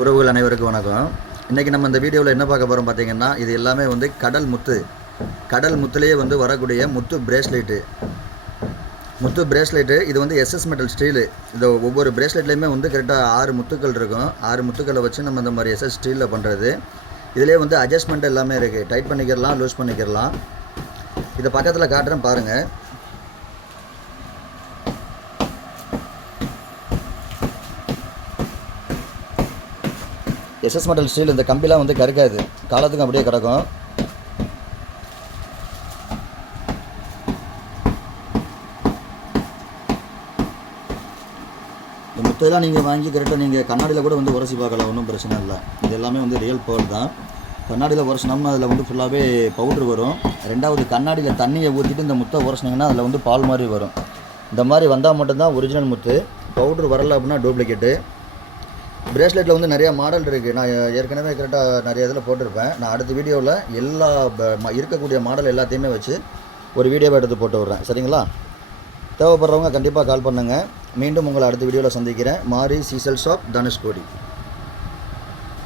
உறவுகள் அனைவருக்கும் வணக்கம். இன்றைக்கி நம்ம இந்த வீடியோவில் என்ன பார்க்க போகிறோம் பார்த்தீங்கன்னா, இது எல்லாமே வந்து கடல் முத்துலேயே வந்து வரக்கூடிய முத்து பிரேஸ்லெட்டு. இது வந்து எஸ்எஸ் மெட்டல் ஸ்டீலு. இந்த ஒவ்வொரு பிரேஸ்லெட்லேயுமே வந்து கரெக்டாக 6 முத்துக்கள் இருக்கும். 6 முத்துக்களை வச்சு நம்ம இந்த மாதிரி எஸ்எஸ் ஸ்டீலில் பண்ணுறது. இதிலே வந்து அட்ஜஸ்ட்மெண்ட் எல்லாமே இருக்குது. டைட் பண்ணிக்கிறலாம், லூஸ் பண்ணிக்கிறலாம். இதை பக்கத்தில் காட்டுறேன் பாருங்கள். எஸ்எஸ் மெட்டல் ஸ்டீல் இந்த கம்பிலாம் வந்து கருக்காது, காலத்துக்கும் அப்படியே கிடக்கும். இந்த முத்தையெல்லாம் நீங்கள் வாங்கி கரெக்டாக நீங்கள் கண்ணாடியில் கூட வந்து உரசி பார்க்கலாம், ஒன்றும் பிரச்சனை இல்லை. இது எல்லாமே வந்து ரியல் பேர்ல் தான். கண்ணாடியில் உரசினோம்னா அதில் வந்து ஃபுல்லாகவே பவுட்ரு வரும். ரெண்டாவது கண்ணாடியில் தண்ணியை ஊற்றிட்டு இந்த முத்தை உரசினீங்கன்னா அதில் வந்து பால் மாதிரி வரும். இந்த மாதிரி வந்தால் மட்டும்தான் ஒரிஜினல் முத்து. பவுட்ரு வரலை அப்படின்னா டூப்ளிகேட்டு. பிரேஸ்லெட்டில் வந்து நிறையா மாடல் இருக்குது. நான் ஏற்கனவே கரெக்டாக நிறைய இதில் போட்டிருப்பேன். நான் அடுத்த வீடியோவில் எல்லா இருக்கக்கூடிய மாடல் எல்லாத்தையுமே வச்சு ஒரு வீடியோவை எடுத்து போட்டு விட்றேன். சரிங்களா? தேவைப்படுறவங்க கண்டிப்பாக கால் பண்ணுங்கள். மீண்டும் உங்களை அடுத்த வீடியோவில் சந்திக்கிறேன். மாரி சீசல் ஷாப், தனுஷ்கோடி.